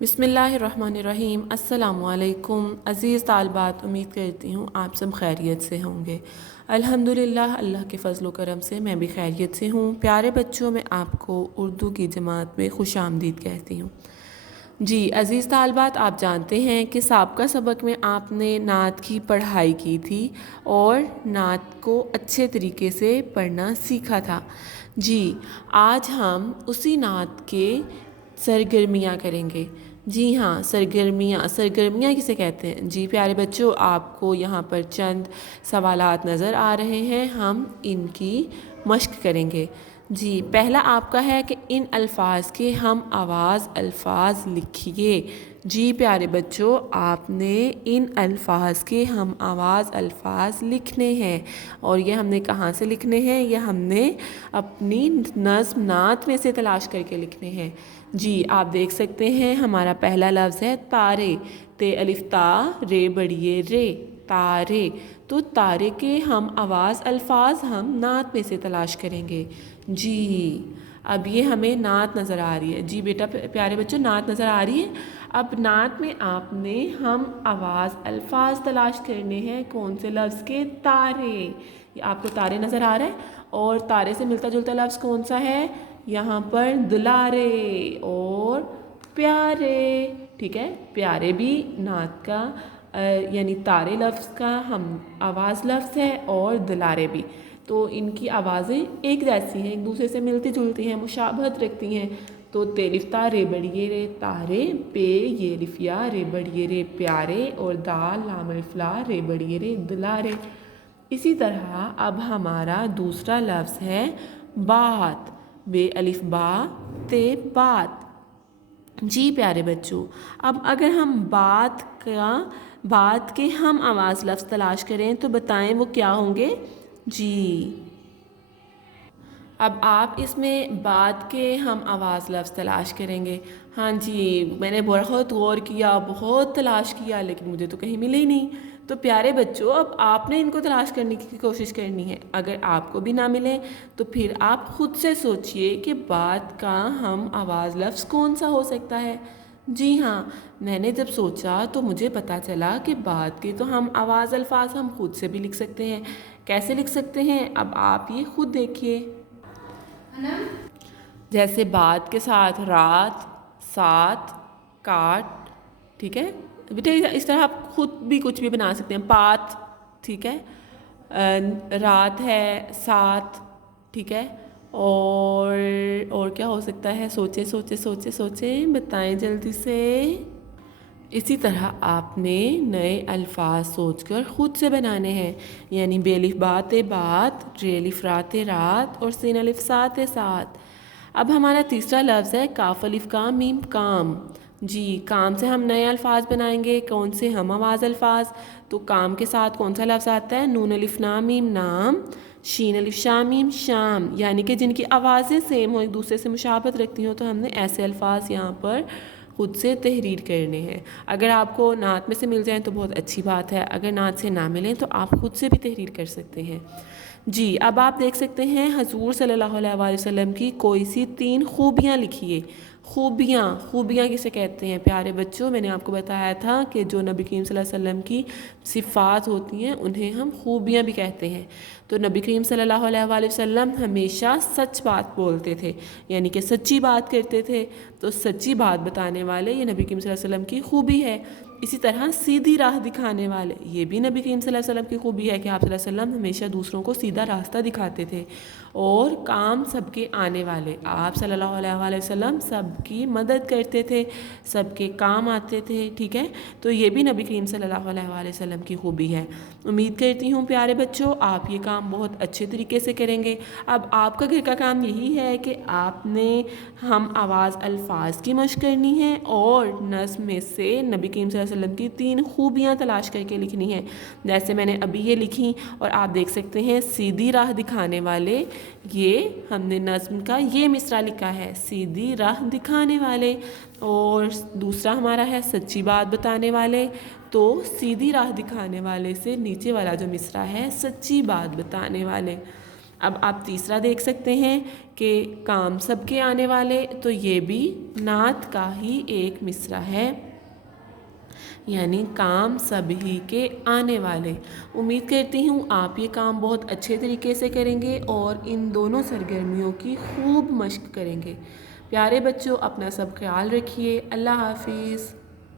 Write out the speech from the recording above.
بسم اللہ الرحمن الرحیم۔ السلام علیکم عزیز طالبات، امید کرتی ہوں آپ سب خیریت سے ہوں گے۔ الحمدللہ اللہ کے فضل و کرم سے میں بھی خیریت سے ہوں۔ پیارے بچوں، میں آپ کو اردو کی جماعت میں خوش آمدید کہتی ہوں۔ جی عزیز طالبات، آپ جانتے ہیں کہ سابقہ سبق میں آپ نے نعت کی پڑھائی کی تھی اور نعت کو اچھے طریقے سے پڑھنا سیکھا تھا۔ جی آج ہم اسی نعت کے سرگرمیاں کریں گے۔ جی ہاں، سرگرمیاں کسے کہتے ہیں؟ جی پیارے بچوں، آپ کو یہاں پر چند سوالات نظر آ رہے ہیں، ہم ان کی مشق کریں گے۔ جی پہلا آپ کا ہے کہ ان الفاظ کے ہم آواز الفاظ لکھیے۔ جی پیارے بچوں، آپ نے ان الفاظ کے ہم آواز الفاظ لکھنے ہیں، اور یہ ہم نے کہاں سے لکھنے ہیں؟ یہ ہم نے اپنی نظم نعت میں سے تلاش کر کے لکھنے ہیں۔ جی آپ دیکھ سکتے ہیں ہمارا پہلا لفظ ہے تارے، تے الف تا رے بڑیے رے، تارے۔ تو تارے کے ہم آواز الفاظ ہم نعت میں سے تلاش کریں گے۔ جی اب یہ ہمیں نعت نظر آ رہی ہے۔ جی بیٹا پیارے بچوں، نعت نظر آ رہی ہے۔ اب نعت میں آپ نے ہم آواز الفاظ تلاش کرنے ہیں۔ کون سے لفظ کے؟ تارے۔ یہ آپ کو تارے نظر آ رہا ہے، اور تارے سے ملتا جلتا لفظ کون سا ہے؟ یہاں پر دلارے اور پیارے، ٹھیک ہے؟ پیارے بھی نعت کا یعنی تارے لفظ کا ہم آواز لفظ ہے، اور دلارے بھی۔ تو ان کی آوازیں ایک جیسی ہیں، ایک دوسرے سے ملتی جلتی ہیں، مشابہت رکھتی ہیں۔ تو تے الف تا رے بڑیے رے تارے، پے یہ الف یا رے بڑیے رے پیارے، اور دال لام الف لا رے بڑیے رے دلارے۔ اسی طرح اب ہمارا دوسرا لفظ ہے بات، بے الف با تے بات۔ جی پیارے بچوں، اب اگر ہم بات کے ہم آواز لفظ تلاش کریں تو بتائیں وہ کیا ہوں گے؟ جی اب آپ اس میں بات کے ہم آواز لفظ تلاش کریں گے۔ ہاں جی، میں نے بہت غور کیا، بہت تلاش کیا، لیکن مجھے تو کہیں ملے ہی نہیں۔ تو پیارے بچوں، اب آپ نے ان کو تلاش کرنے کی کوشش کرنی ہے۔ اگر آپ کو بھی نہ ملے تو پھر آپ خود سے سوچئے کہ بات کا ہم آواز لفظ کون سا ہو سکتا ہے۔ جی ہاں، میں نے جب سوچا تو مجھے پتا چلا کہ بات کے تو ہم آواز الفاظ ہم خود سے بھی لکھ سکتے ہیں۔ کیسے لکھ سکتے ہیں؟ اب آپ یہ خود دیکھیے۔ جیسے بات کے ساتھ رات، ساتھ، کاٹ، ٹھیک ہے؟ بیٹے اس طرح آپ خود بھی کچھ بھی بنا سکتے ہیں۔ پات، ٹھیک ہے؟ رات ہے، ساتھ، ٹھیک ہے؟ اور کیا ہو سکتا ہے؟ سوچیں بتائیں جلدی سے۔ اسی طرح آپ نے نئے الفاظ سوچ کر خود سے بنانے ہیں، یعنی بے الف با تے بات، رے الف را تے رات، اور سین الف سا تے سات۔ اب ہمارا تیسرا لفظ ہے کاف الف کام میم کام۔ جی کام سے ہم نئے الفاظ بنائیں گے۔ کون سے؟ ہم آواز الفاظ۔ تو کام کے ساتھ کون سا لفظ آتا ہے؟ نون الف نا میم نام، شین الف شام میم شام، یعنی کہ جن کی آوازیں سیم ہوں، ایک دوسرے سے مشابہت رکھتی ہوں، تو ہم نے ایسے الفاظ یہاں پر خود سے تحریر کرنے ہیں۔ اگر آپ کو نعت میں سے مل جائیں تو بہت اچھی بات ہے، اگر نعت سے نہ ملیں تو آپ خود سے بھی تحریر کر سکتے ہیں۔ جی اب آپ دیکھ سکتے ہیں حضور صلی اللہ علیہ وآلہ وسلم کی کوئی سی 3 خوبیاں لکھیے۔ خوبیاں کسے کہتے ہیں پیارے بچوں؟ میں نے آپ کو بتایا تھا کہ جو نبی کریم صلی اللہ علیہ وسلم کی صفات ہوتی ہیں انہیں ہم خوبیاں بھی کہتے ہیں۔ تو نبی کریم صلی اللہ علیہ وآلہ وسلم ہمیشہ سچ بات بولتے تھے، یعنی کہ سچی بات کرتے تھے۔ تو سچی بات بتانے والے یہ نبی کریم صلی اللہ علیہ وسلم کی خوبی ہے۔ اسی طرح سیدھی راہ دکھانے والے، یہ بھی نبی کریم صلی اللہ علیہ وسلم کی خوبی ہے کہ آپ صلی اللہ علیہ وسلم ہمیشہ دوسروں کو سیدھا راستہ دکھاتے تھے۔ اور کام سب کے آنے والے، آپ صلی اللہ علیہ وآلہ وسلم سب کی مدد کرتے تھے، سب کے کام آتے تھے، ٹھیک ہے؟ تو یہ بھی نبی کریم صلی اللہ علیہ وآلہ وسلم کی خوبی ہے۔ امید کرتی ہوں پیارے بچوں آپ یہ کام بہت اچھے طریقے سے کریں گے۔ اب آپ کا گھر کا کام یہی ہے کہ آپ نے ہم آواز الفاظ کی مشق کرنی ہے، اور نظم میں سے نبی کریم صلی اللہ علیہ وسلم کی 3 خوبیاں تلاش کر کے لکھنی ہیں۔ جیسے میں نے ابھی یہ لکھی، اور آپ دیکھ سکتے ہیں سیدھی راہ دکھانے والے، یہ ہم نے نظم کا یہ مصرع لکھا ہے، سیدھی راہ دکھانے والے۔ اور دوسرا ہمارا ہے سچی بات بتانے والے، تو سیدھی راہ دکھانے والے سے نیچے والا جو مصرع ہے سچی بات بتانے والے۔ اب آپ تیسرا دیکھ سکتے ہیں کہ کام سب کے آنے والے، تو یہ بھی نعت کا ہی ایک مصرع ہے، یعنی کام سبھی کے آنے والے۔ امید کرتی ہوں آپ یہ کام بہت اچھے طریقے سے کریں گے اور ان دونوں سرگرمیوں کی خوب مشق کریں گے۔ پیارے بچوں، اپنا سب خیال رکھیے۔ اللہ حافظ۔